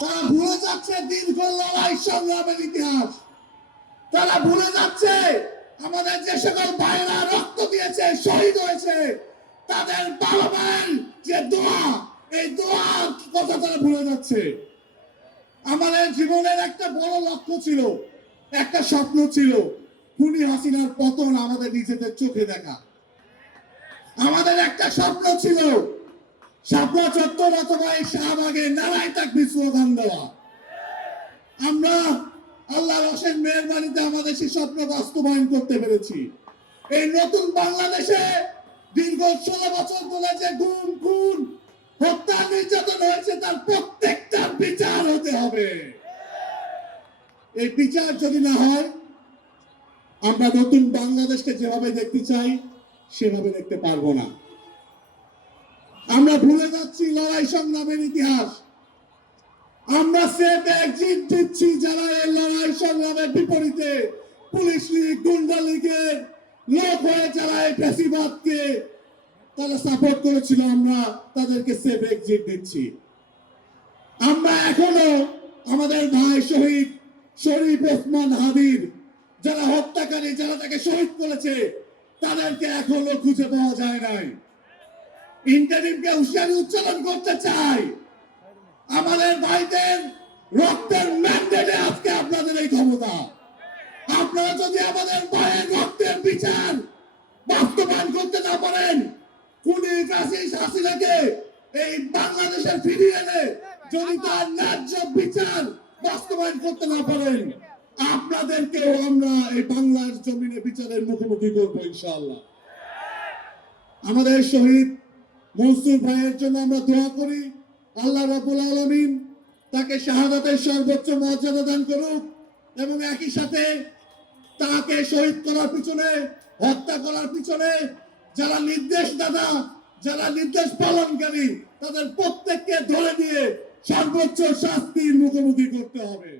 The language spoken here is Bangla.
তারা ভুলে যাচ্ছে দীর্ঘ লড়াই সংগ্রামের ইতিহাস। তারা ভুলে যাচ্ছে আমাদের যে সকল ভাইরা রক্ত দিয়েছে, শহীদ হয়েছে, তাদের বাবা মায়ের যে দোয়া, এই দোয়ার কথা তারা ভুলে যাচ্ছে। আমাদের জীবনের একটা বড় লক্ষ্য ছিল, একটা স্বপ্ন ছিল, খুনি হাসিনার পতন আমাদের নিজেদের চোখে দেখা। আমাদের একটা স্বপ্ন ছিল শাপলা চত্বর অথবা এই শাহবাগে নারায় তাকবীর স্লোগান দেওয়া। আমরা আল্লাহর অসীম মেহেরবানিতে আমাদের সেই স্বপ্ন বাস্তবায়ন করতে পেরেছি। এই নতুন বাংলাদেশে দীর্ঘ 16 বছর ধরে যে গুম, খুন, হত্যা, নির্যাতন হয়েছে তার প্রত্যেকটার বিচার হতে হবে। এই বিচার যদি না হয়, আমরা নতুন বাংলাদেশকে যেভাবে দেখতে চাই সেভাবে দেখতে পারবো না। আমরা ভুলে যাচ্ছি লড়াই সংগ্রামের ইতিহাস। আমরা সেফ এক্সিট দিচ্ছি যারা এই লড়াই সংগ্রামের বিপরীতে পুলিশ লীগ, গুন্ডা লীগের লোক হয়ে যারা এই ফ্যাসিবাদকে তারা সাপোর্ট করেছিল, আমরা তাদেরকে সেফ এক্সিট দিচ্ছি। আমরা এখনো আমাদের ভাই শহীদ শরীফ ওসমান হাদির যারা হত্যাকারী, যারা তাকে শহীদ করেছে, তাদেরকে এখনো খুঁজে পাওয়া যায় নাই। ইন্টারিমকে হুঁশিয়ারি উচ্চারণ করতে চাই, আমাদের ভাইদের রক্তের ম্যান্ডেটে আজকে আপনাদের এই ক্ষমতা। আপনারা যদি আমাদের ভাইয়ের রক্তের বিচার বাস্তবায়ন করতে না পারেন, খুনি ফ্যাসিস্ট হাসিনাকে এই বাংলাদেশে ফিরিয়ে এনে যদি তার ন্যায্য বিচার বাস্তবায়ন করতে না পারেন, আপনাদেরকেও আমরা এই বাংলার জমিনে বিচারের মুখোমুখি করবো ইনশাআল্লাহ। আমাদের শহীদ মনসুর ভাইয়ের জন্য আমরা দোয়া করি, আল্লাহ রাব্বুল আলামিন তাকে শাহাদাতের সর্বোচ্চ মর্যাদা দান করুক এবং একই সাথে তাকে শহীদ করার পিছনে, হত্যা করার পিছনে যারা নির্দেশদাতা, যারা নির্দেশ পালনকারী, তাদের প্রত্যেককে ধরে নিয়ে সর্বোচ্চ শাস্তির মুখোমুখি করতে হবে।